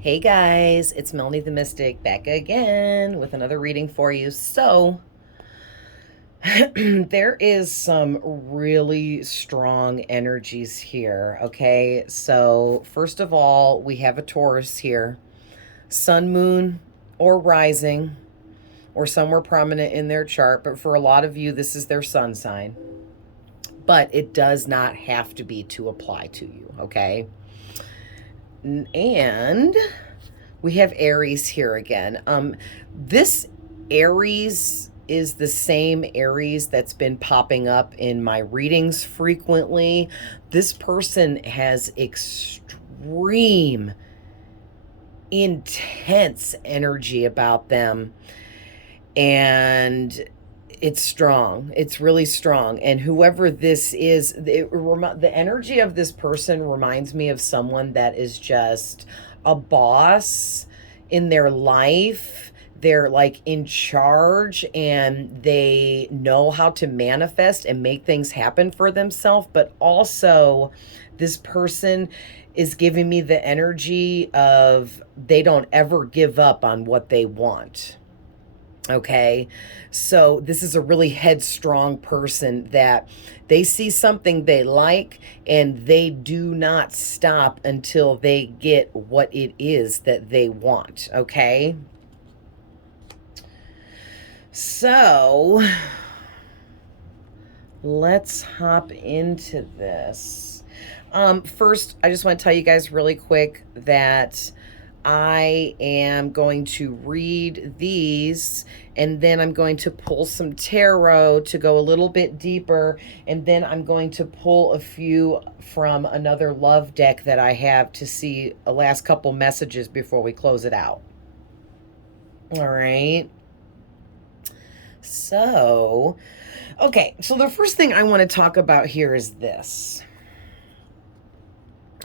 Hey guys, it's Melanie the Mystic back again with another reading for you. So, there is some really strong energies here, okay? So, first of all, we have a Taurus here, sun, moon, or rising, or somewhere prominent in their chart, but for a lot of you, this is their sun sign. But it does not have to be to apply to you, okay? And we have Aries here again. This Aries is the same Aries that's been popping up in my readings frequently. This person has extreme, intense energy about them, and it's strong. It's really strong. And whoever this is, the energy of this person reminds me of someone that is just a boss in their life. They're like in charge and they know how to manifest and make things happen for themselves. But also, this person is giving me the energy of they don't ever give up on what they want. Okay, so this is a really headstrong person that they see something they like and they do not stop until they get what it is that they want. Okay, so let's hop into this. First, I just want to tell you guys really quick that I am going to read these and then I'm going to pull some tarot to go a little bit deeper. And then I'm going to pull a few from another love deck that I have to see the last couple messages before we close it out. All right. So, okay. So the first thing I want to talk about here is this.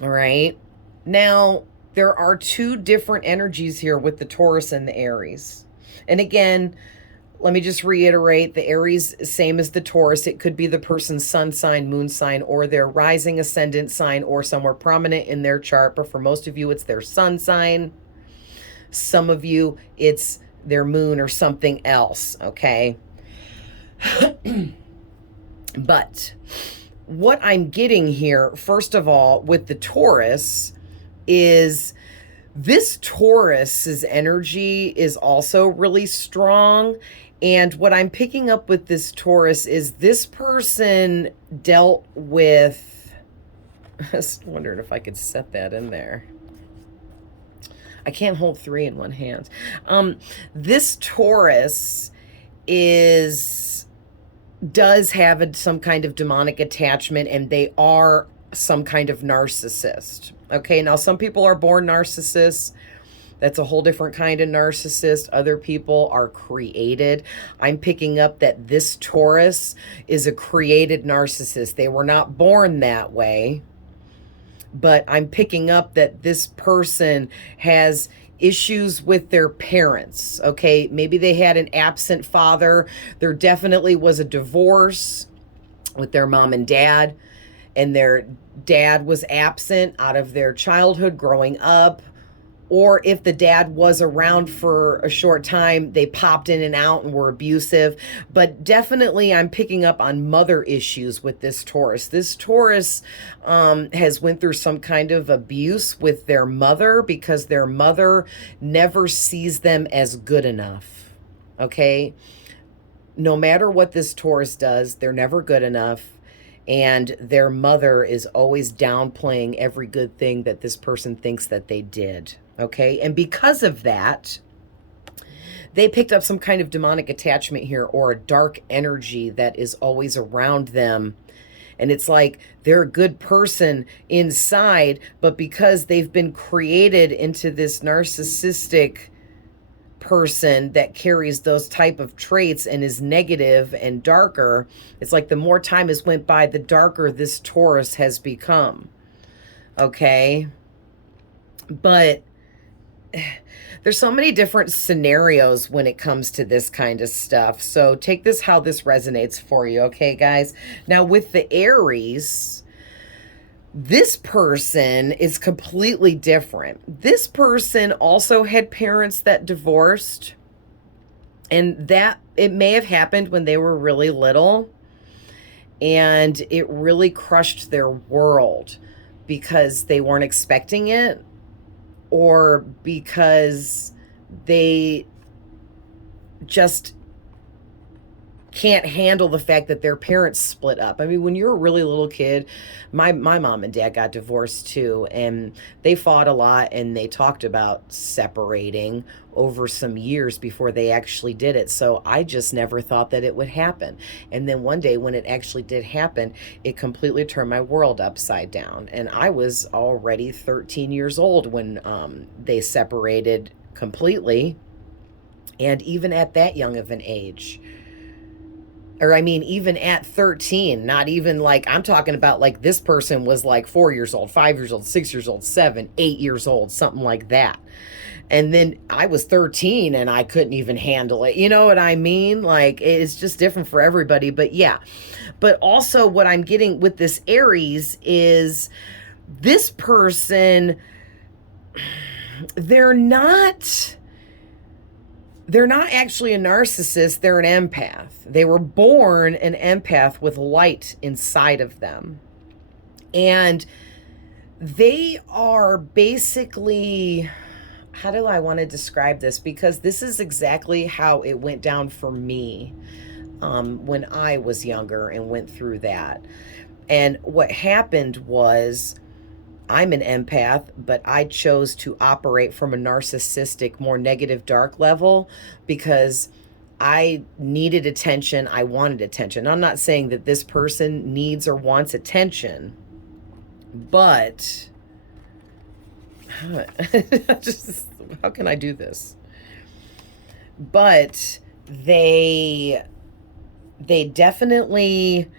All right. Now, there are two different energies here with the Taurus and the Aries. And again, let me just reiterate, the Aries, same as the Taurus. It could be the person's sun sign, moon sign, or their rising ascendant sign, or somewhere prominent in their chart. But for most of you, it's their sun sign. Some of you, it's their moon or something else, okay? But what I'm getting here, first of all, with the Taurus is this Taurus's energy is also really strong. And what I'm picking up with this Taurus is this person dealt with, I just wondered if I could set that in there. I can't hold three in one hand. This Taurus does have some kind of demonic attachment, and they are some kind of narcissist. Okay, now some people are born narcissists. That's a whole different kind of narcissist. Other people are created. I'm picking up that this Taurus is a created narcissist. They were not born that way. But I'm picking up that this person has issues with their parents. Okay, maybe they had an absent father. There definitely was a divorce with their mom and dad, and their dad was absent out of their childhood growing up. Or if the dad was around for a short time, they popped in and out and were abusive. But definitely I'm picking up on mother issues with this Taurus. This Taurus has went through some kind of abuse with their mother because their mother never sees them as good enough. Okay? No matter what this Taurus does, they're never good enough. And their mother is always downplaying every good thing that this person thinks that they did. Okay, and because of that, they picked up some kind of demonic attachment here, or a dark energy that is always around them. And it's like they're a good person inside, but because they've been created into this narcissistic person that carries those type of traits and is negative and darker, it's like the more time has went by, the darker this Taurus has become. Okay, but there's so many different scenarios when it comes to this kind of stuff. So take this how this resonates for you, okay, guys? Now, with the Aries, This person is completely different. This person also had parents that divorced, and that it may have happened when they were really little, and it really crushed their world because they weren't expecting it, or because they just can't handle the fact that their parents split up. I mean, when you're a really little kid, my mom and dad got divorced too, and they fought a lot, and they talked about separating over some years before they actually did it. So I just never thought that it would happen. And then one day when it actually did happen, it completely turned my world upside down. And I was already 13 years old when they separated completely. And even at that young of an age, or I mean, even at 13, not even like, I'm talking about like this person was like 4 years old, 5 years old, 6 years old, 7, 8 years old, something like that. And then I was 13 and I couldn't even handle it. You know what I mean? Like, it's just different for everybody. But yeah. But also, what I'm getting with this Aries is this person, they're not actually a narcissist, they're an empath. They were born an empath with light inside of them. And they are basically, how do I want to describe this? Because this is exactly how it went down for me when I was younger and went through that. And what happened was, I'm an empath, but I chose to operate from a narcissistic, more negative, dark level because I needed attention. I wanted attention. I'm not saying that this person needs or wants attention, but just, how can I do this? But they definitely,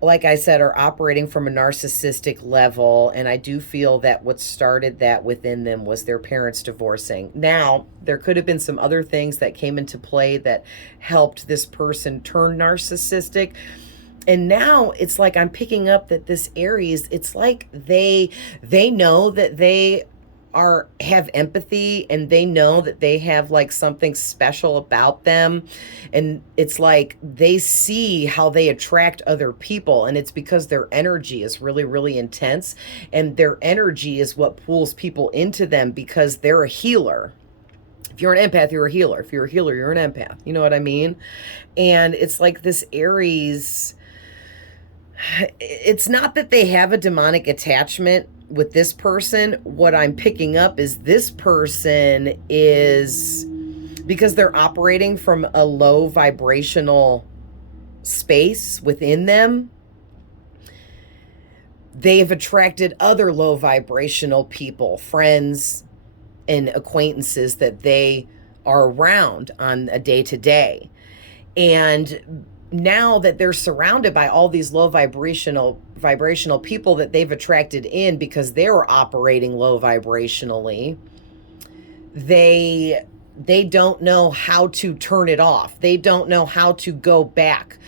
like I said, are operating from a narcissistic level. And I do feel that what started that within them was their parents divorcing. Now, there could have been some other things that came into play that helped this person turn narcissistic. And now it's like I'm picking up that this Aries, it's like they know that they have empathy, and they know that they have like something special about them, and it's like they see how they attract other people, and it's because their energy is really, really intense, and their energy is what pulls people into them because they're a healer. If you're an empath, you're a healer. If you're a healer, you're an empath. You know what I mean? And it's like this Aries, it's not that they have a demonic attachment with this person. What I'm picking up is this person is, because they're operating from a low vibrational space within them, they've attracted other low vibrational people, friends and acquaintances that they are around on a day-to-day. And now that they're surrounded by all these low vibrational people that they've attracted in because they're operating low vibrationally, they don't know how to turn it off. They don't know how to go back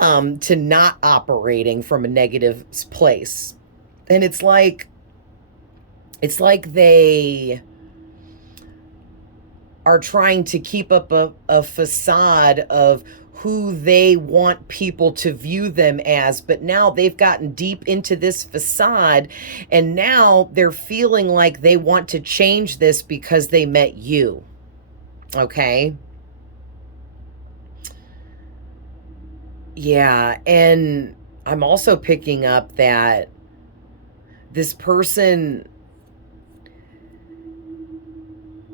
to not operating from a negative place. And it's like they are trying to keep up a facade of who they want people to view them as, but now they've gotten deep into this facade, and now they're feeling like they want to change this because they met you. Okay? Yeah, and I'm also picking up that this person,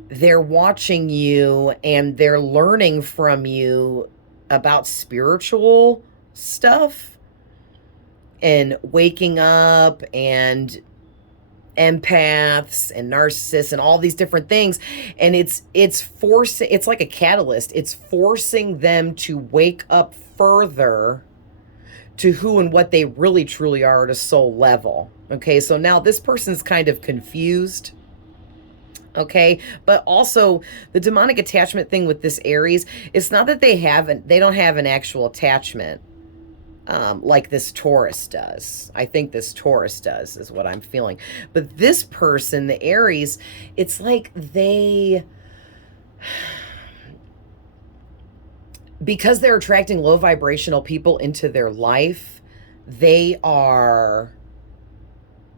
they're watching you and they're learning from you about spiritual stuff and waking up and empaths and narcissists and all these different things. And it's forcing, it's like a catalyst. It's forcing them to wake up further to who and what they really truly are at a soul level. Okay, so now this person's kind of confused. Okay, but also the demonic attachment thing with this Aries, it's not that they don't have an actual attachment. like this Taurus does. I think this Taurus does, is what I'm feeling. But this person, the Aries, it's like they, because they're attracting low vibrational people into their life, they are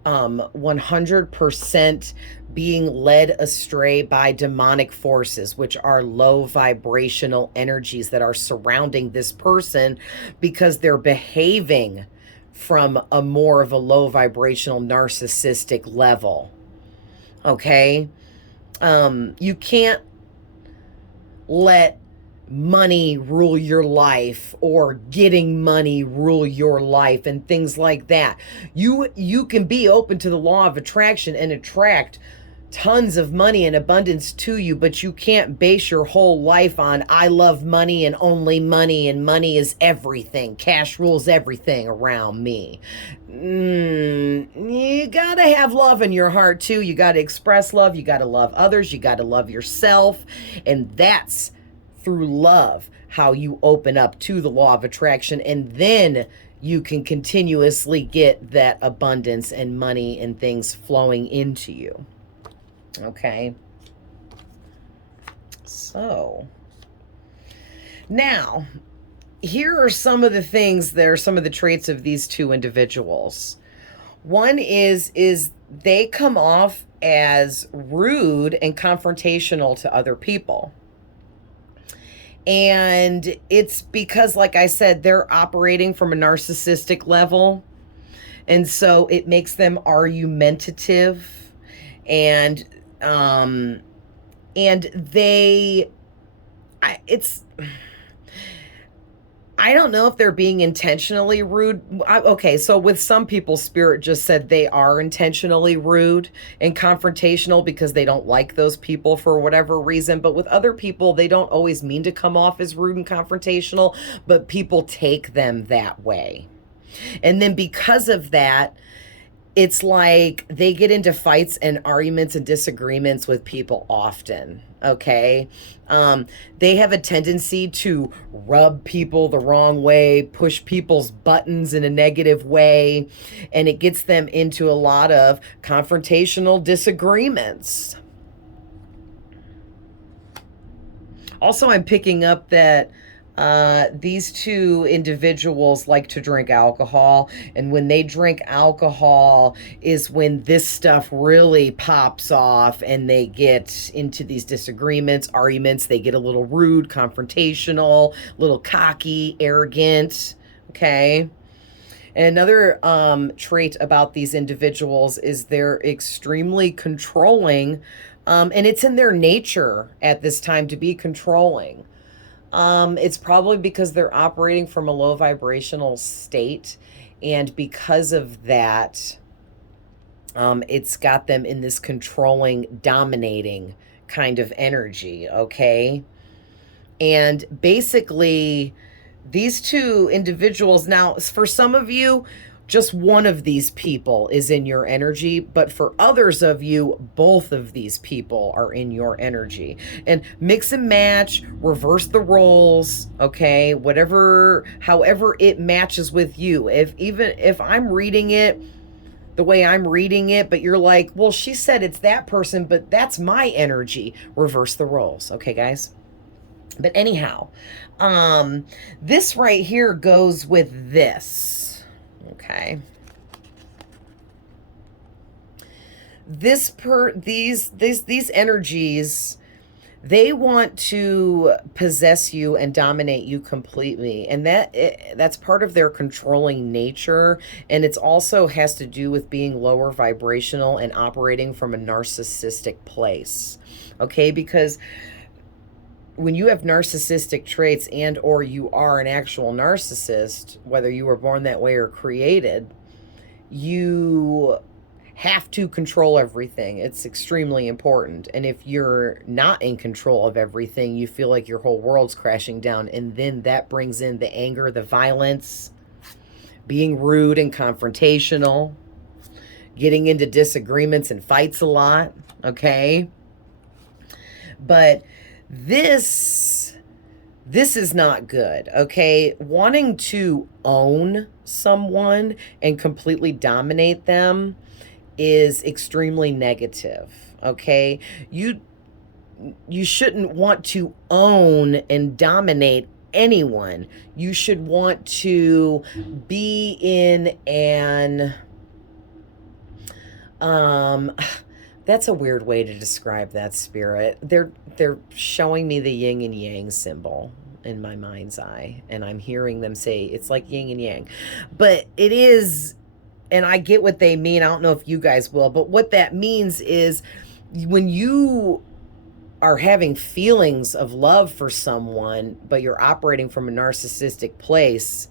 100% being led astray by demonic forces, which are low vibrational energies that are surrounding this person because they're behaving from a more of a low vibrational narcissistic level. Okay? You can't let money rule your life or getting money rule your life and things like that. You can be open to the law of attraction and attract tons of money and abundance to you, but you can't base your whole life on I love money and only money and money is everything. Cash rules everything around me. You gotta have love in your heart too. You gotta express love. You gotta love others. You gotta love yourself. And that's through love how you open up to the law of attraction, and then you can continuously get that abundance and money and things flowing into you. Okay. So now here are some of the things that are some of the traits of these two individuals. One is they come off as rude and confrontational to other people. And it's because, like I said, they're operating from a narcissistic level. And so it makes them argumentative. And I don't know if they're being intentionally rude. Okay, so with some people, Spirit just said they are intentionally rude and confrontational because they don't like those people for whatever reason. But with other people, they don't always mean to come off as rude and confrontational, but people take them that way. And then because of that, it's like they get into fights and arguments and disagreements with people often. Okay. They have a tendency to rub people the wrong way, push people's buttons in a negative way, and it gets them into a lot of confrontational disagreements. Also, I'm picking up that these two individuals like to drink alcohol, and when they drink alcohol is when this stuff really pops off and they get into these disagreements, arguments. They get a little rude, confrontational, a little cocky, arrogant. Okay. And another trait about these individuals is they're extremely controlling, and it's in their nature at this time to be controlling. It's probably because they're operating from a low vibrational state. And because of that, it's got them in this controlling, dominating kind of energy. Okay. And basically these two individuals, now for some of you, just one of these people is in your energy, but for others of you, both of these people are in your energy. And mix and match, reverse the roles, okay? Whatever, however it matches with you. Even if I'm reading it the way I'm reading it, but you're like, well, she said it's that person, but that's my energy. Reverse the roles, okay, guys? But anyhow, this right here goes with this. Okay. These energies, they want to possess you and dominate you completely, and that's part of their controlling nature, and it's also has to do with being lower vibrational and operating from a narcissistic place. Okay, because when you have narcissistic traits and or you are an actual narcissist, whether you were born that way or created, you have to control everything. It's extremely important. And if you're not in control of everything, you feel like your whole world's crashing down. And then that brings in the anger, the violence, being rude and confrontational, getting into disagreements and fights a lot. Okay. But this This is not good, okay? Wanting to own someone and completely dominate them is extremely negative, okay? You shouldn't want to own and dominate anyone. You should want to be in an um that's a weird way to describe that, spirit. They're showing me the yin and yang symbol in my mind's eye, and I'm hearing them say it's like yin and yang. But it is, and I get what they mean. I don't know if you guys will, but what that means is when you are having feelings of love for someone, but you're operating from a narcissistic place,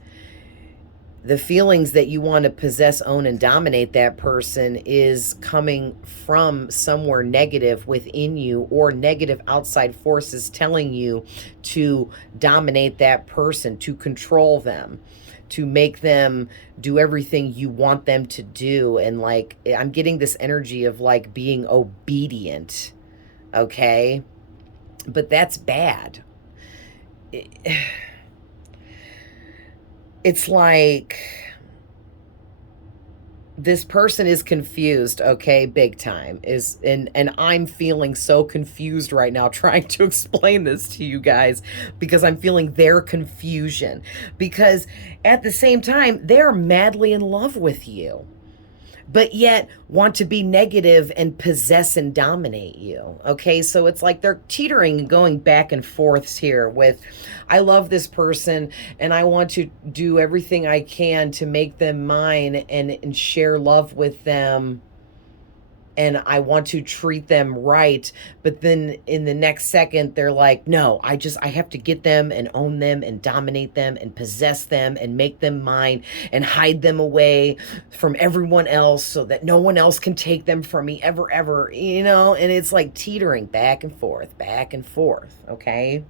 the feelings that you want to possess, own, and dominate that person is coming from somewhere negative within you, or negative outside forces telling you to dominate that person, to control them, to make them do everything you want them to do. And like, I'm getting this energy of like being obedient, okay? But that's bad. It's like this person is confused, okay, big time. And I'm feeling so confused right now trying to explain this to you guys, because I'm feeling their confusion, because at the same time they're madly in love with you, but yet want to be negative and possess and dominate you. Okay, so it's like they're teetering and going back and forths here with, I love this person and I want to do everything I can to make them mine and share love with them, and I want to treat them right. But then in the next second, they're like, no, I have to get them and own them and dominate them and possess them and make them mine and hide them away from everyone else so that no one else can take them from me ever, ever, you know? And it's like teetering back and forth, okay?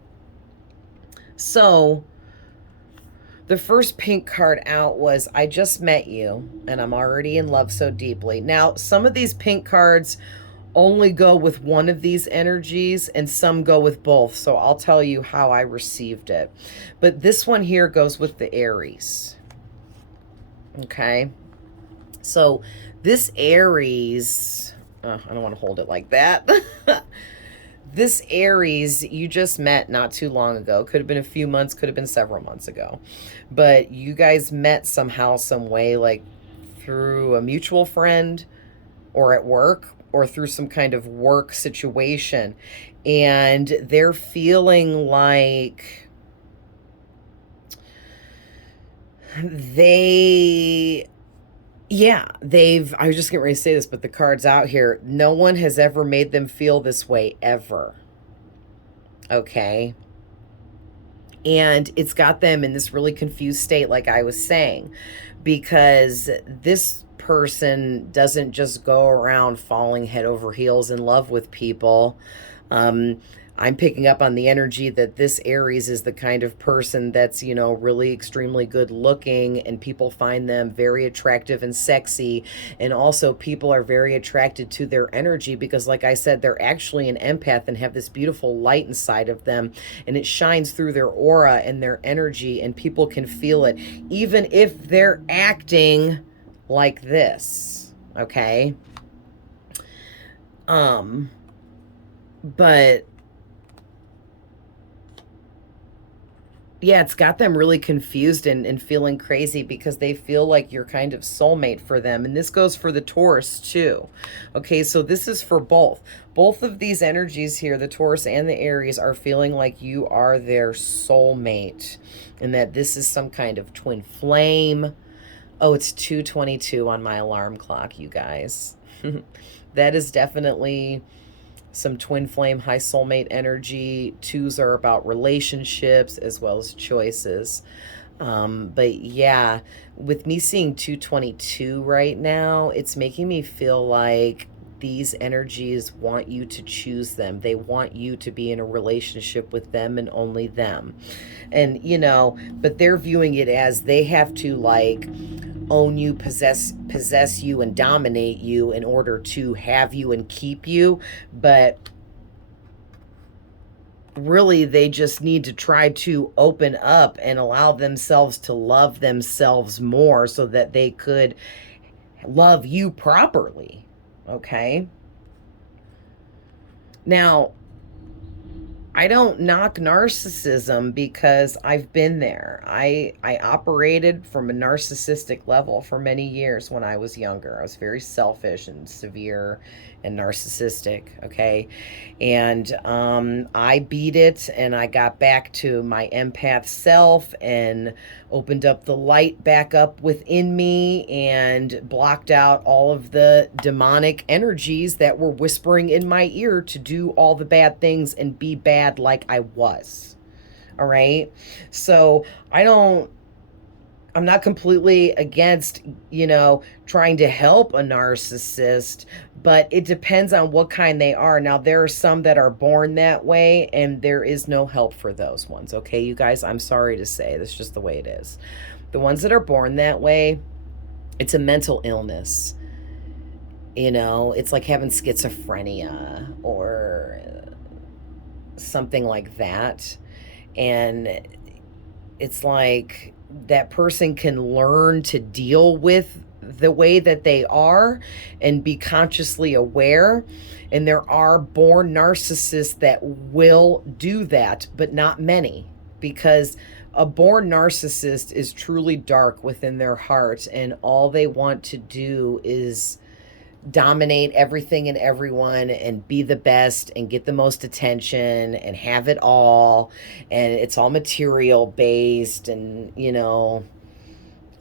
So the first pink card out was, I just met you and I'm already in love so deeply. Now, some of these pink cards only go with one of these energies and some go with both. So I'll tell you how I received it. But this one here goes with the Aries. Okay. So this Aries, I don't want to hold it like that. This Aries you just met not too long ago. Could have been a few months, could have been several months ago. But you guys met somehow, some way, like through a mutual friend or at work or through some kind of work situation. And they're feeling like I was just getting ready to say this, but the card's out here. No one has ever made them feel this way, ever. Okay? And it's got them in this really confused state, like I was saying, because this person doesn't just go around falling head over heels in love with people. I'm picking up on the energy that this Aries is the kind of person that's, you know, really extremely good looking, and people find them very attractive and sexy. And also people are very attracted to their energy because, like I said, they're actually an empath and have this beautiful light inside of them, and it shines through their aura and their energy, and people can feel it even if they're acting like this. Okay. But yeah, it's got them really confused and feeling crazy because they feel like you're kind of soulmate for them. And this goes for the Taurus too. Okay, so this is for both. Both of these energies here, the Taurus and the Aries, are feeling like you are their soulmate, and that this is some kind of twin flame. Oh, it's 2:22 on my alarm clock, you guys. That is definitely some twin flame, high soulmate energy. Twos are about relationships as well as choices. But yeah, with me seeing 2:22 right now, it's making me feel like these energies want you to choose them. They want you to be in a relationship with them and only them. And, you know, but they're viewing it as they have to like own you, possess you, and dominate you in order to have you and keep you. But really they just need to try to open up and allow themselves to love themselves more so that they could love you properly. Okay? Now, I don't knock narcissism because I've been there. I operated from a narcissistic level for many years when I was younger. I was very selfish and severe and narcissistic, okay? And I beat it, and I got back to my empath self and opened up the light back up within me and blocked out all of the demonic energies that were whispering in my ear to do all the bad things and be bad like I was. All right. So I'm not completely against, trying to help a narcissist, but it depends on what kind they are. Now, there are some that are born that way, and there is no help for those ones. Okay, you guys, I'm sorry to say, that's just the way it is. The ones that are born that way, it's a mental illness. It's like having schizophrenia or something like that. And it's like that person can learn to deal with the way that they are and be consciously aware. And there are born narcissists that will do that, but not many, because a born narcissist is truly dark within their heart, and all they want to do is dominate everything and everyone and be the best and get the most attention and have it all. And it's all material based, and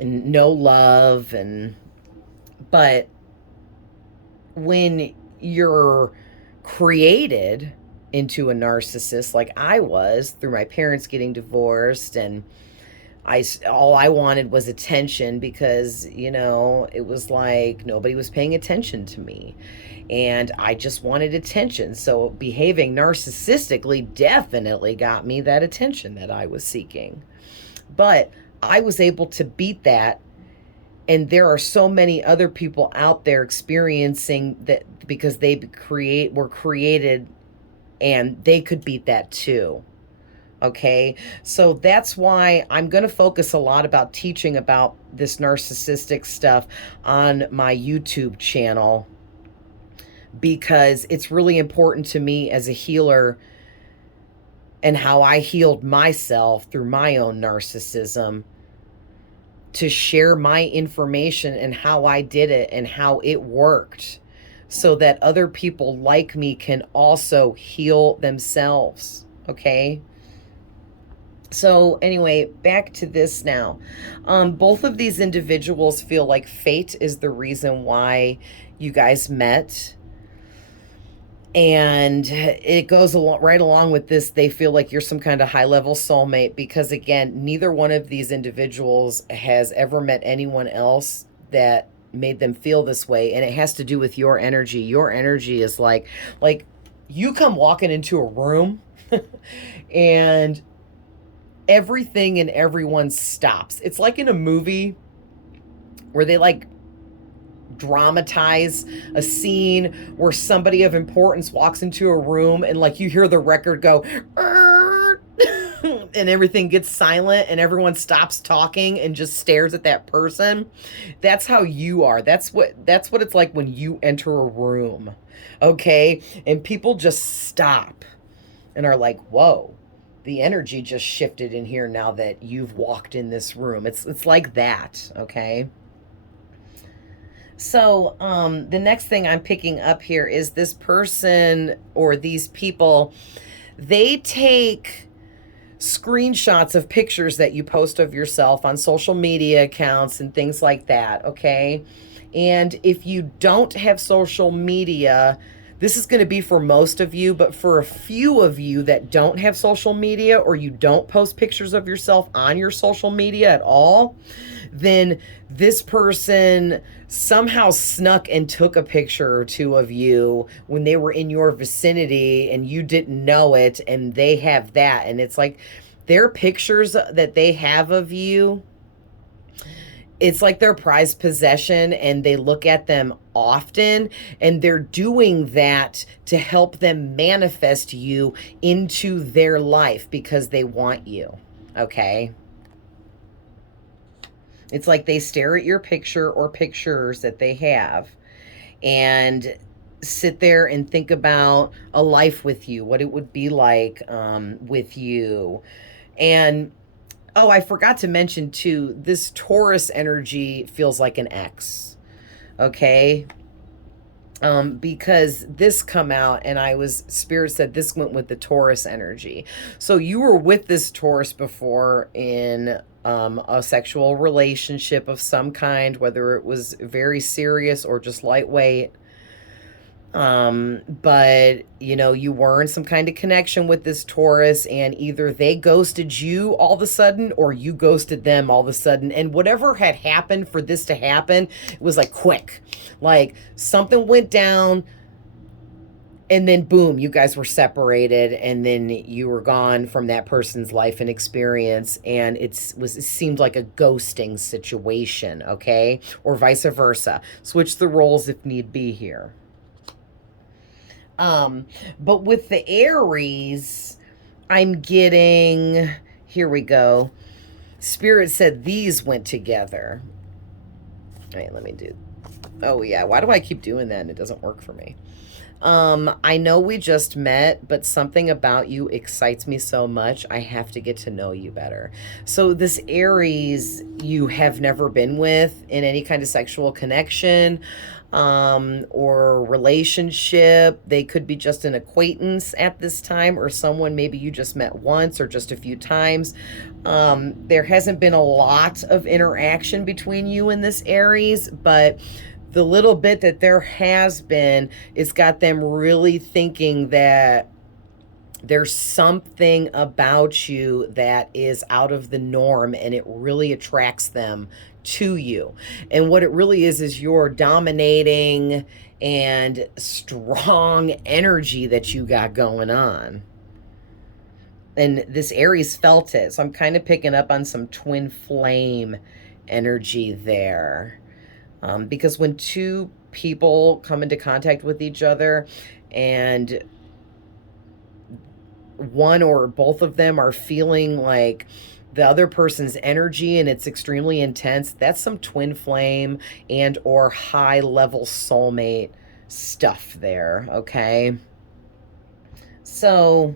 and no love. But when you're created into a narcissist like I was through my parents getting divorced, and all I wanted was attention, because it was like nobody was paying attention to me, and I just wanted attention. So behaving narcissistically definitely got me that attention that I was seeking. But I was able to beat that, and there are so many other people out there experiencing that because they were created, and they could beat that too. Okay, so that's why I'm going to focus a lot about teaching about this narcissistic stuff on my YouTube channel, because it's really important to me as a healer and how I healed myself through my own narcissism, to share my information and how I did it and how it worked, so that other people like me can also heal themselves. Okay. So anyway, back to this now. Both of these individuals feel like fate is the reason why you guys met. And it goes right along with this. They feel like you're some kind of high-level soulmate, because, again, neither one of these individuals has ever met anyone else that made them feel this way. And it has to do with your energy. Your energy is like you come walking into a room and everything and everyone stops. It's like in a movie where they dramatize a scene where somebody of importance walks into a room, and you hear the record go and everything gets silent and everyone stops talking and just stares at that person. That's how you are. That's what it's like when you enter a room. Okay? And people just stop and are like, "Whoa. The energy just shifted in here now that you've walked in this room." It's like that, okay? So the next thing I'm picking up here is this person or these people, they take screenshots of pictures that you post of yourself on social media accounts and things like that, okay? And if you don't have social media, this is going to be for most of you, but for a few of you that don't have social media, or you don't post pictures of yourself on your social media at all, then this person somehow snuck and took a picture or two of you when they were in your vicinity and you didn't know it, and they have that. And it's like their pictures that they have of you it's like their prized possession, and they look at them often, and they're doing that to help them manifest you into their life because they want you. Okay? It's like they stare at your picture or pictures that they have and sit there and think about a life with you, what it would be like with you. And oh, I forgot to mention too, this Taurus energy feels like an X. Okay? Because this come out and Spirit said this went with the Taurus energy. So you were with this Taurus before in a sexual relationship of some kind, whether it was very serious or just lightweight. But you know, you were in some kind of connection with this Taurus, and either they ghosted you all of a sudden or you ghosted them all of a sudden. And whatever had happened for this to happen, it was like quick. Like something went down, and then boom, you guys were separated, and then you were gone from that person's life and experience, and it seemed like a ghosting situation, okay? Or vice versa. Switch the roles if need be here. But with the Aries, I'm getting, here we go. Spirit said these went together. All right, let me do, oh yeah, why do I keep doing that and it doesn't work for me? I know we just met, but something about you excites me so much. I have to get to know you better. So this Aries you have never been with in any kind of sexual connection or relationship. They could be just an acquaintance at this time, or someone maybe you just met once or just a few times. There hasn't been a lot of interaction between you and this Aries, but the little bit that there has been, it's got them really thinking that there's something about you that is out of the norm, and it really attracts them to you. And what it really is your dominating and strong energy that you got going on. And this Aries felt it. So I'm kind of picking up on some twin flame energy there. Because when two people come into contact with each other and one or both of them are feeling like the other person's energy and it's extremely intense, that's some twin flame and or high level soulmate stuff there, okay? So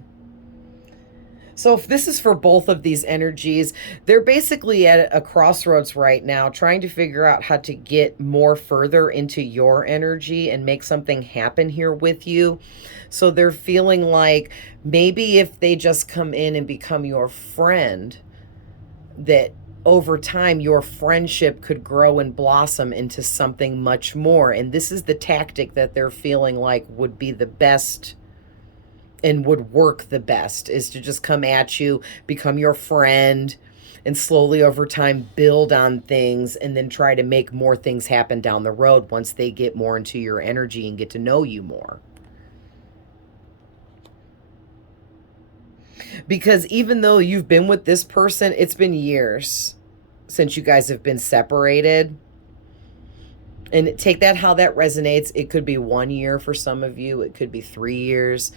if this is for both of these energies, they're basically at a crossroads right now, trying to figure out how to get more further into your energy and make something happen here with you. So they're feeling like maybe if they just come in and become your friend, that over time your friendship could grow and blossom into something much more. And this is the tactic that they're feeling like would be the best and would work the best, is to just come at you, become your friend, and slowly over time build on things, and then try to make more things happen down the road once they get more into your energy and get to know you more. Because even though you've been with this person, it's been years since you guys have been separated. And take that how that resonates. It could be 1 year for some of you. It could be 3 years.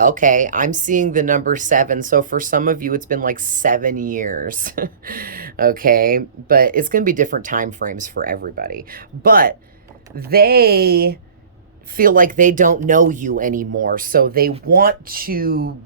Okay, I'm seeing the number 7. So for some of you, it's been like 7 years. Okay, but it's going to be different time frames for everybody. But they feel like they don't know you anymore. So they want to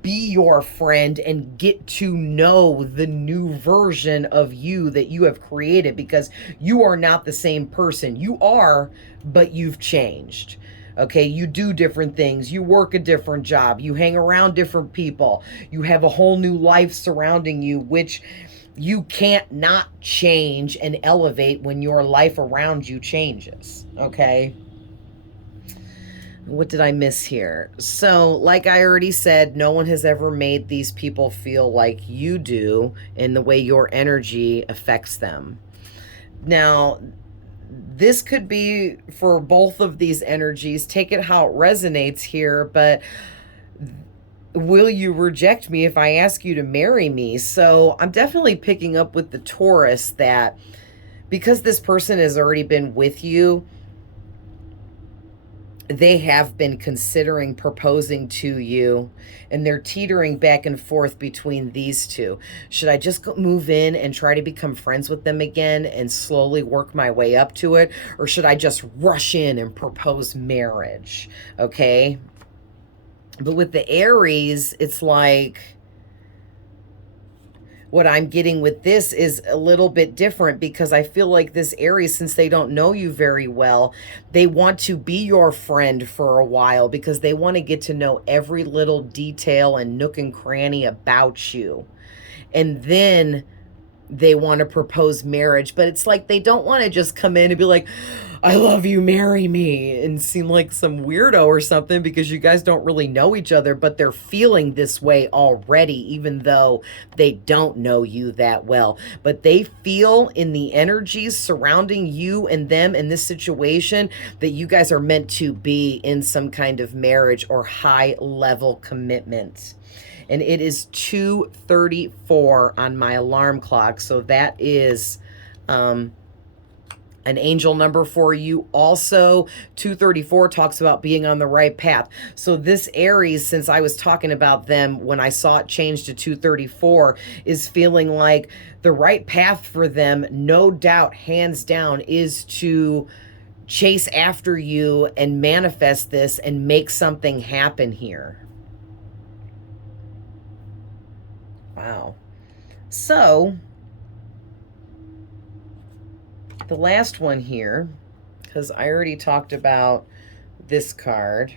be your friend and get to know the new version of you that you have created, because you are not the same person. You are, but you've changed. Okay, you do different things. You work a different job. You hang around different people. You have a whole new life surrounding you, which you can't not change and elevate when your life around you changes. Okay. What did I miss here? So, like I already said, no one has ever made these people feel like you do in the way your energy affects them. Now, this could be for both of these energies. Take it how it resonates here, but will you reject me if I ask you to marry me? So I'm definitely picking up with the Taurus that because this person has already been with you, they have been considering proposing to you, and they're teetering back and forth between these two. Should I just move in and try to become friends with them again and slowly work my way up to it? Or should I just rush in and propose marriage? Okay. But with the Aries, it's like, what I'm getting with this is a little bit different, because I feel like this Aries, since they don't know you very well, they want to be your friend for a while because they want to get to know every little detail and nook and cranny about you. And then they want to propose marriage, but it's like they don't want to just come in and be like, I love you, marry me, and seem like some weirdo or something, because you guys don't really know each other, but they're feeling this way already, even though they don't know you that well. But they feel in the energies surrounding you and them in this situation that you guys are meant to be in some kind of marriage or high level commitment. And it is 2:34 on my alarm clock. So that is an angel number for you. Also, 2:34 talks about being on the right path. So this Aries, since I was talking about them when I saw it change to 2:34, is feeling like the right path for them, no doubt, hands down, is to chase after you and manifest this and make something happen here. Wow. So, the last one here, because I already talked about this card,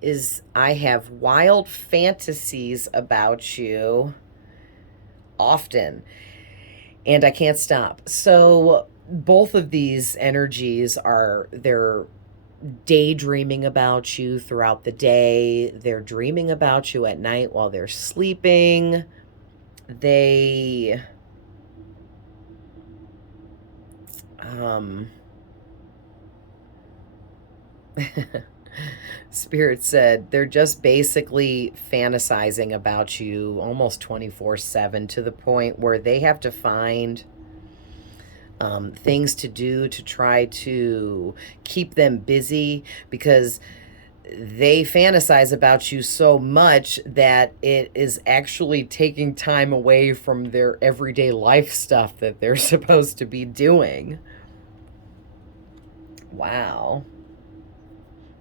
is I have wild fantasies about you often, and I can't stop. So, both of these energies they're daydreaming about you throughout the day. They're dreaming about you at night while they're sleeping. They Spirit said they're just basically fantasizing about you almost 24/7, to the point where they have to find things to do to try to keep them busy, because they fantasize about you so much that it is actually taking time away from their everyday life stuff that they're supposed to be doing. Wow.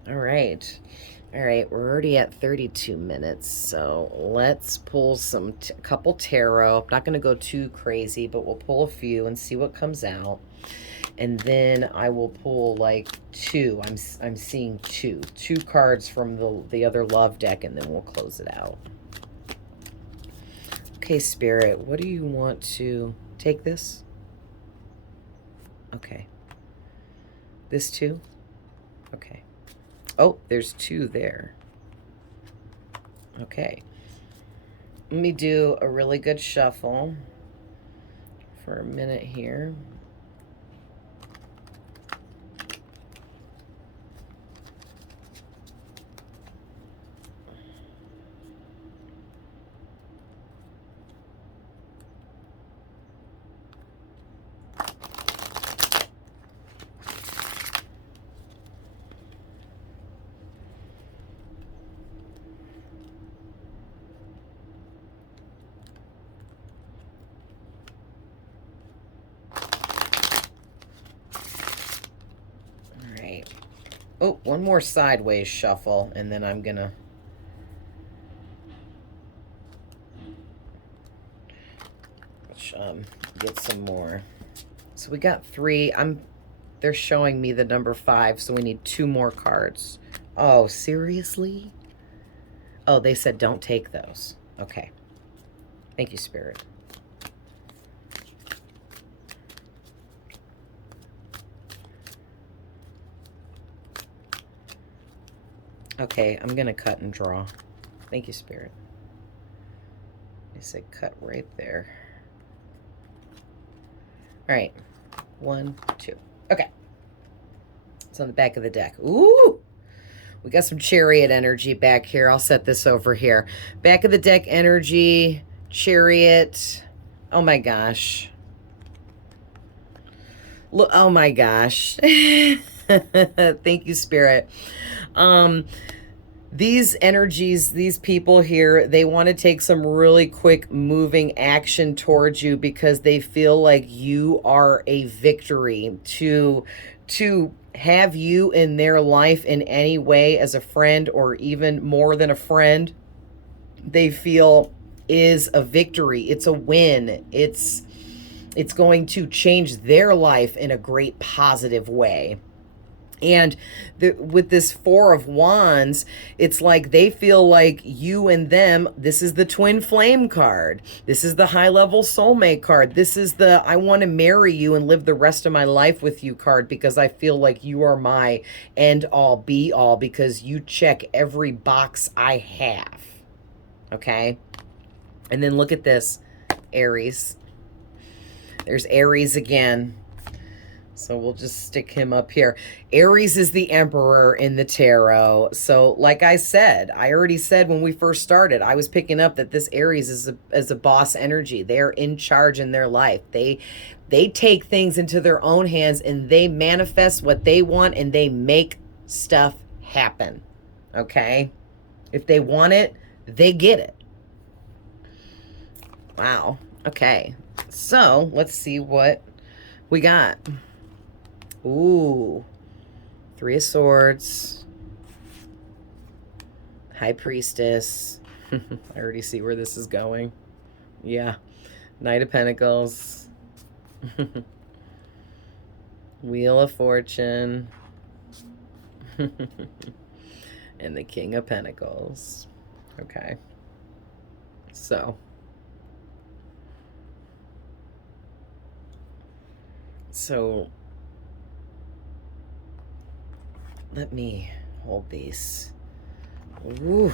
All right. All right, we're already at 32 minutes, so let's pull a couple tarot. I'm not going to go too crazy, but we'll pull a few and see what comes out. And then I will pull like two. I'm seeing two cards from the other love deck, and then we'll close it out. Okay, Spirit, what do you want to take this? Okay. This too? Okay. Oh, there's two there. Okay. Let me do a really good shuffle for a minute here. Oh, one more sideways shuffle, and then I'm gonna get some more. So we got three. They're showing me the number 5, so we need 2 more cards. Oh, seriously? Oh, they said don't take those. Okay. Thank you, Spirit. Okay, I'm going to cut and draw. Thank you, Spirit. They said cut right there. All right. 1, 2. Okay. It's on the back of the deck. Ooh! We got some Chariot energy back here. I'll set this over here. Back of the deck energy, Chariot. Oh my gosh. Look, oh my gosh. Thank you, Spirit. These energies, these people here, they want to take some really quick moving action towards you because they feel like you are a victory. To have you in their life in any way as a friend or even more than a friend, they feel is a victory. It's a win. It's going to change their life in a great positive way. And with this Four of Wands, it's like they feel like you and them, this is the twin flame card. This is the high level soulmate card. This is the I want to marry you and live the rest of my life with you card because I feel like you are my end all be all because you check every box I have. Okay? And then look at this, Aries. There's Aries again. So we'll just stick him up here. Aries is the emperor in the tarot. So like I said, I already said when we first started, I was picking up that this Aries is a boss energy. They're in charge in their life. They take things into their own hands and they manifest what they want and they make stuff happen. Okay? If they want it, they get it. Wow. Okay. So let's see what we got. Ooh, Three of Swords, High Priestess. I already see where this is going. Yeah, Knight of Pentacles, Wheel of Fortune, and the King of Pentacles. Okay, so let me hold these. Ooh,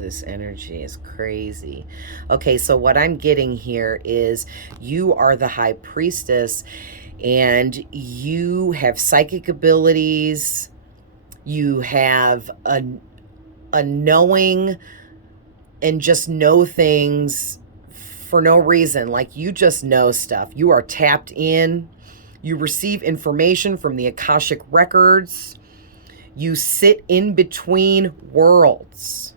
this energy is crazy. Okay, so what I'm getting here is you are the High Priestess and you have psychic abilities. You have a knowing and just know things for no reason. Like you just know stuff. You are tapped in. You receive information from the Akashic records. You sit in between worlds,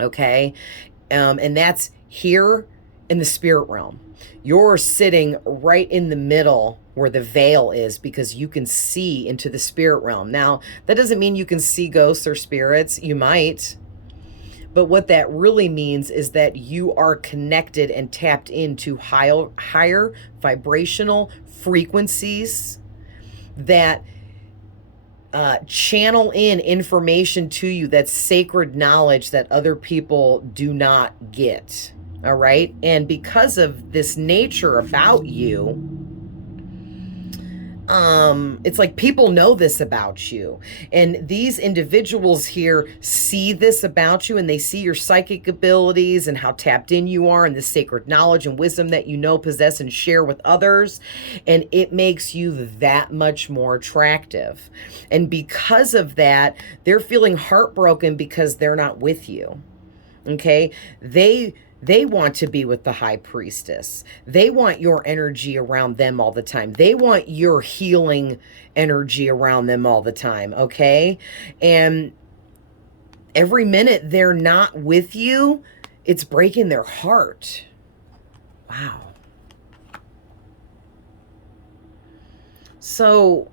okay? And that's here in the spirit realm. You're sitting right in the middle where the veil is because you can see into the spirit realm. Now, that doesn't mean you can see ghosts or spirits. You might. But what that really means is that you are connected and tapped into higher vibrational frequencies that channel in information to you that's sacred knowledge that other people do not get. All right. And because of this nature about you, it's like people know this about you. And these individuals here see this about you and they see your psychic abilities and how tapped in you are and the sacred knowledge and wisdom that you know, possess, and share with others. And it makes you that much more attractive. And because of that, they're feeling heartbroken because they're not with you. Okay? They want to be with the High Priestess. They want your energy around them all the time. They want your healing energy around them all the time, okay? And every minute they're not with you, it's breaking their heart. Wow. So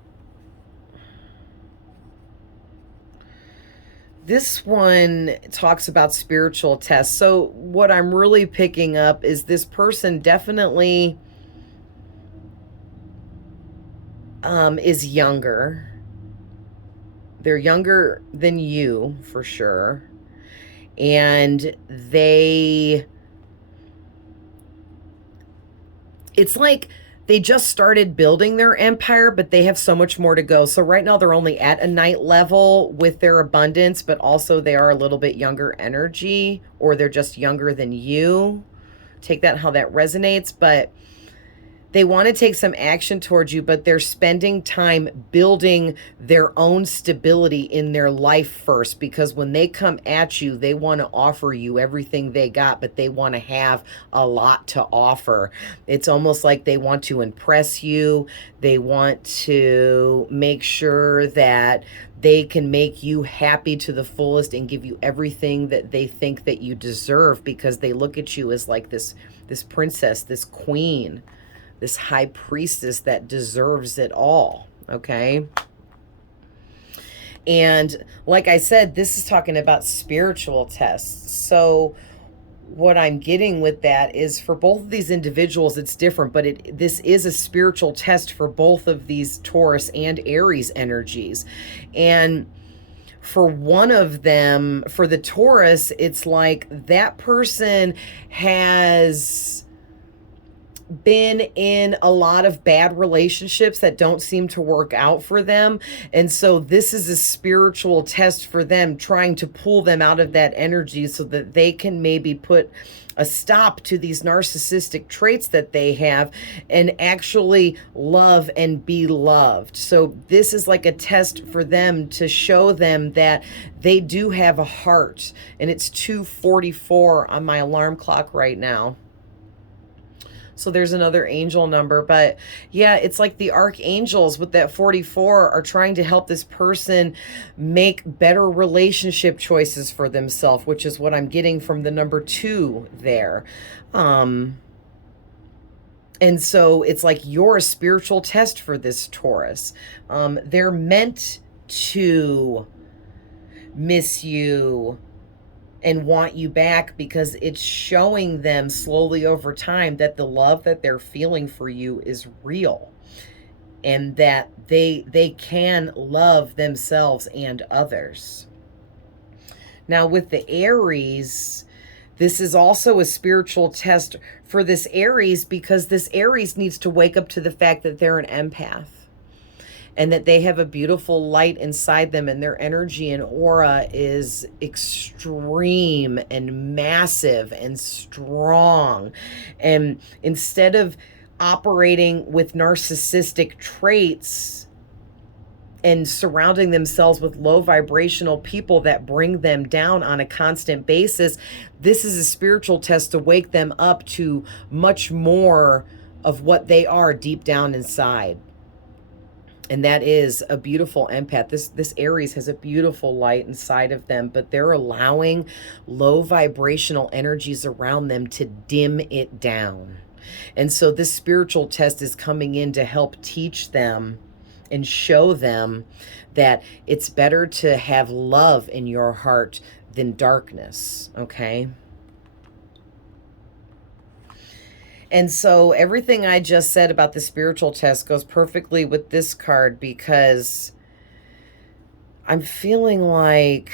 this one talks about spiritual tests. So what I'm really picking up is this person definitely is younger. They're younger than you for sure. And it's like they just started building their empire, but they have so much more to go. So right now they're only at a Knight level with their abundance, but also they are a little bit younger energy, or they're just younger than you. Take that how that resonates. But They want to take some action towards you, but they're spending time building their own stability in their life first, because when they come at you, they want to offer you everything they got, but they want to have a lot to offer. It's almost like they want to impress you. They want to make sure that they can make you happy to the fullest and give you everything that they think that you deserve, because they look at you as like this princess, this queen, this high priestess that deserves it all, okay? And like I said, this is talking about spiritual tests. So what I'm getting with that is, for both of these individuals, it's different, but this is a spiritual test for both of these Taurus and Aries energies. And for one of them, for the Taurus, it's like that person has been in a lot of bad relationships that don't seem to work out for them. And so this is a spiritual test for them, trying to pull them out of that energy so that they can maybe put a stop to these narcissistic traits that they have and actually love and be loved. So this is like a test for them to show them that they do have a heart. And it's 2:44 on my alarm clock right now. So there's another angel number. But yeah, it's like the archangels with that 44 are trying to help this person make better relationship choices for themselves, which is what I'm getting from the number 2 there. And so it's like you're a spiritual test for this Taurus. They're meant to miss you and want you back, because it's showing them slowly over time that the love that they're feeling for you is real, and that they can love themselves and others. Now with the Aries, this is also a spiritual test for this Aries, because this Aries needs to wake up to the fact that they're an empath, and that they have a beautiful light inside them, and their energy and aura is extreme and massive and strong. And instead of operating with narcissistic traits and surrounding themselves with low vibrational people that bring them down on a constant basis, this is a spiritual test to wake them up to much more of what they are deep down inside. And that is a beautiful empath. This Aries has a beautiful light inside of them, but they're allowing low vibrational energies around them to dim it down. And so this spiritual test is coming in to help teach them and show them that it's better to have love in your heart than darkness, okay? And so everything I just said about the spiritual test goes perfectly with this card, because I'm feeling like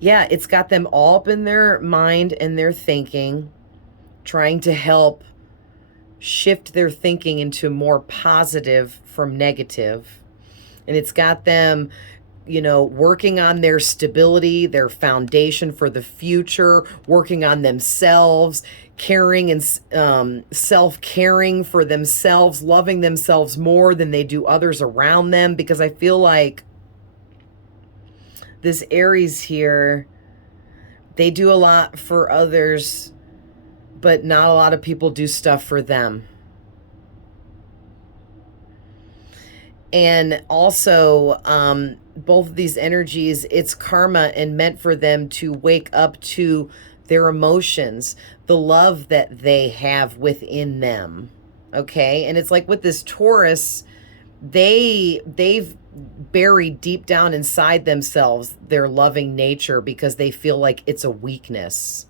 yeah, it's got them all up in their mind and their thinking, trying to help shift their thinking into more positive from negative. And it's got them, you know, working on their stability, their foundation for the future, working on themselves, caring and self-caring for themselves, loving themselves more than they do others around them. Because I feel like this Aries here, they do a lot for others, but not a lot of people do stuff for them. And also, both of these energies, it's karma and meant for them to wake up to their emotions, the love that they have within them, okay? And it's like with this Taurus, they've buried deep down inside themselves their loving nature, because they feel like it's a weakness.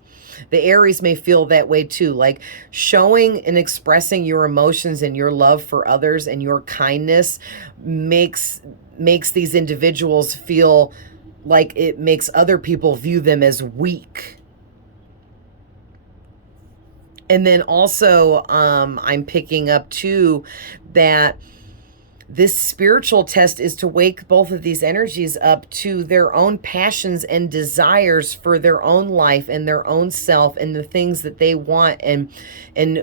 The Aries may feel that way too, like showing and expressing your emotions and your love for others and your kindness makes these individuals feel like it makes other people view them as weak. And then also, I'm picking up too that This spiritual test is to wake both of these energies up to their own passions and desires for their own life and their own self and the things that they want, and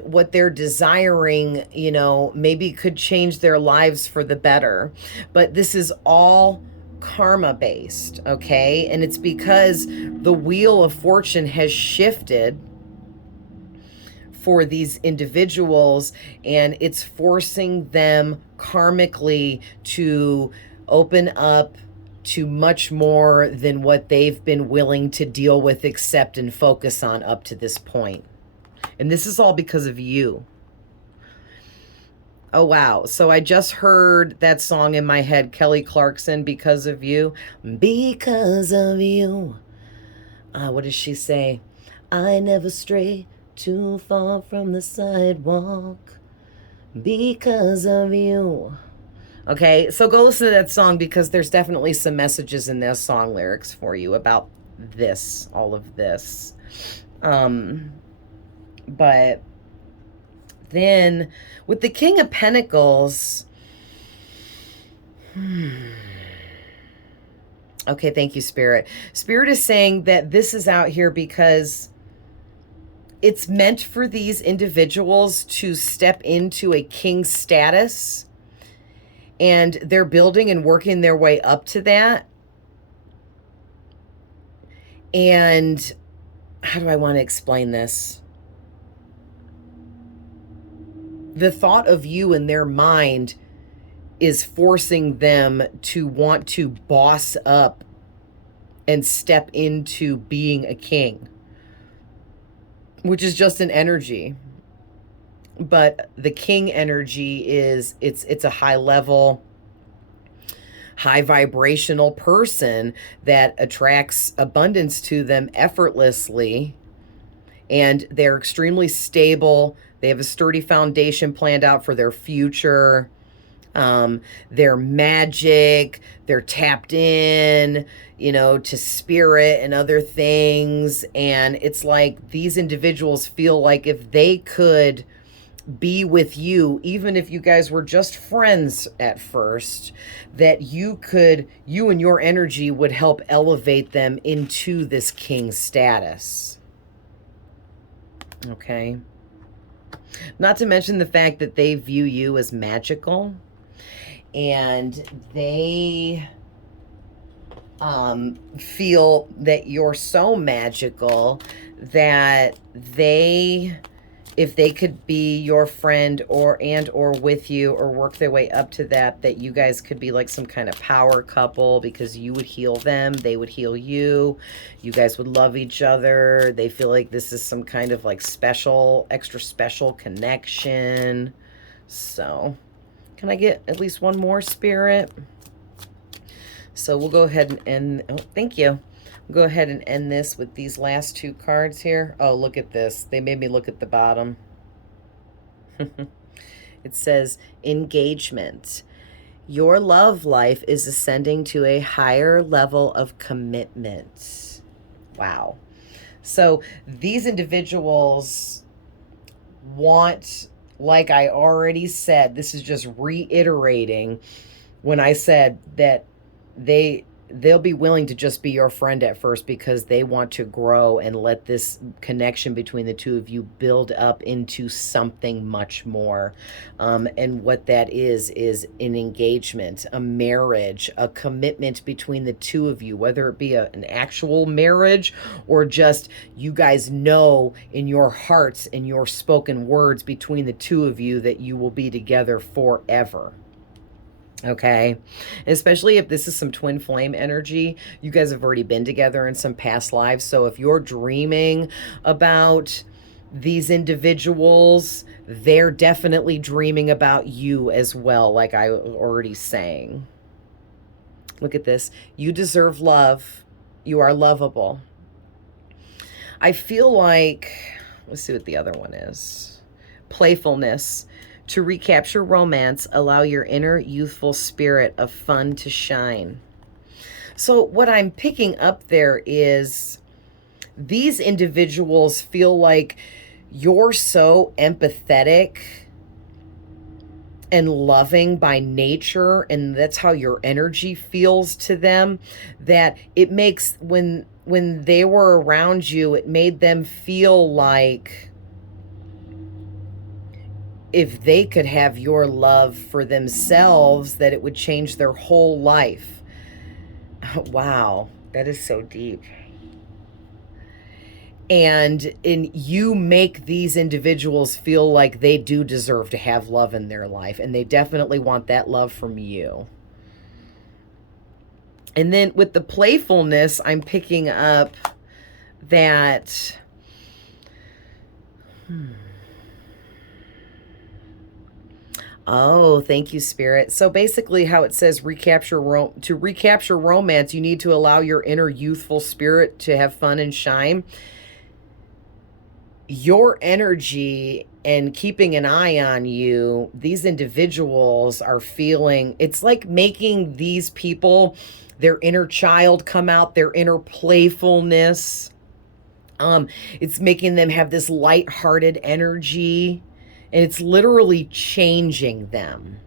what they're desiring, you know, maybe could change their lives for the better. But this is all karma based, okay? And it's because the wheel of fortune has shifted for these individuals, and it's forcing them karmically to open up to much more than what they've been willing to deal with, accept, and focus on up to this point. And this is all because of you. Oh, wow. So I just heard that song in my head, Kelly Clarkson, Because of You. Because of you. What does she say? I never stray too far from the sidewalk because of you. Okay, so go listen to that song, because there's definitely some messages in those song lyrics for you about this, all of this. But then with the King of Pentacles, okay, thank you, Spirit. Spirit is saying that this is out here because it's meant for these individuals to step into a king status, and they're building and working their way up to that. And how do I want to explain this? The thought of you in their mind is forcing them to want to boss up and step into being a king, which is just an energy. But the king energy is, it's a high level, high vibrational person that attracts abundance to them effortlessly, and they're extremely stable. They have a sturdy foundation planned out for their future. They're magic, they're tapped in, you know, to spirit and other things. And it's like these individuals feel like if they could be with you, even if you guys were just friends at first, that you and your energy would help elevate them into this king status. Okay. Not to mention the fact that they view you as magical, and they feel that you're so magical that if they could be your friend or with you, or work their way up to that you guys could be like some kind of power couple, because you would heal them, they would heal you, you guys would love each other. They feel like this is some kind of like special, extra special connection. So can I get at least one more, Spirit? So we'll go ahead and end. Oh, thank you. We'll go ahead and end this with these last two cards here. Oh, look at this. They made me look at the bottom. It says engagement. Your love life is ascending to a higher level of commitment. Wow. So these individuals want, like I already said, this is just reiterating when I said that they'll be willing to just be your friend at first, because they want to grow and let this connection between the two of you build up into something much more. And what that is an engagement, a marriage, a commitment between the two of you, whether it be an actual marriage or just you guys know in your hearts and your spoken words between the two of you that you will be together forever. Okay, especially if this is some twin flame energy. You guys have already been together in some past lives. So if you're dreaming about these individuals, they're definitely dreaming about you as well, like I already saying. Look at this. You deserve love. You are lovable. I feel like, let's see what the other one is. Playfulness. To recapture romance, allow your inner youthful spirit of fun to shine. So what I'm picking up there is these individuals feel like you're so empathetic and loving by nature, and that's how your energy feels to them, that it makes, when they were around you, it made them feel like if they could have your love for themselves, that it would change their whole life. Wow, that is so deep. And you make these individuals feel like they do deserve to have love in their life, and they definitely want that love from you. And then with the playfulness, I'm picking up that oh, thank you, Spirit. So basically how it says to recapture romance, you need to allow your inner youthful spirit to have fun and shine. Your energy and keeping an eye on you, these individuals are feeling, it's like making these people, their inner child come out, their inner playfulness. It's making them have this lighthearted energy, and it's literally changing them.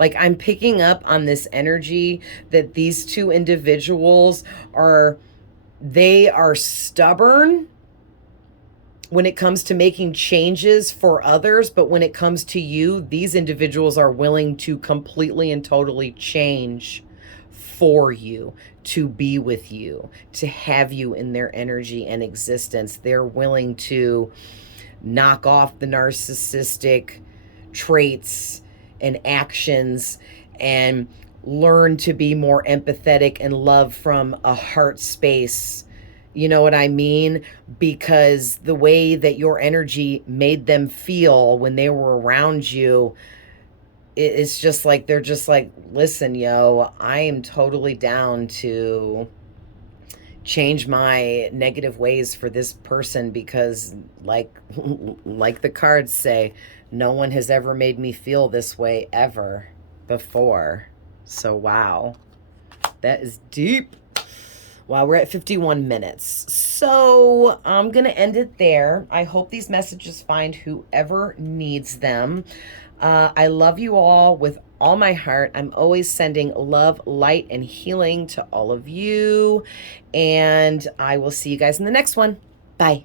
Like, I'm picking up on this energy that these two individuals they are stubborn when it comes to making changes for others, but when it comes to you, these individuals are willing to completely and totally change for you, to be with you, to have you in their energy and existence. They're willing to knock off the narcissistic traits and actions and learn to be more empathetic and love from a heart space. You know what I mean? Because the way that your energy made them feel when they were around you, it's just like, they're just like, listen, yo, I am totally down to change my negative ways for this person, because like the cards say, no one has ever made me feel this way ever before. So wow, that is deep. Wow, we're at 51 minutes. So I'm going to end it there. I hope these messages find whoever needs them. I love you all with all my heart. I'm always sending love, light, and healing to all of you. And I will see you guys in the next one. Bye.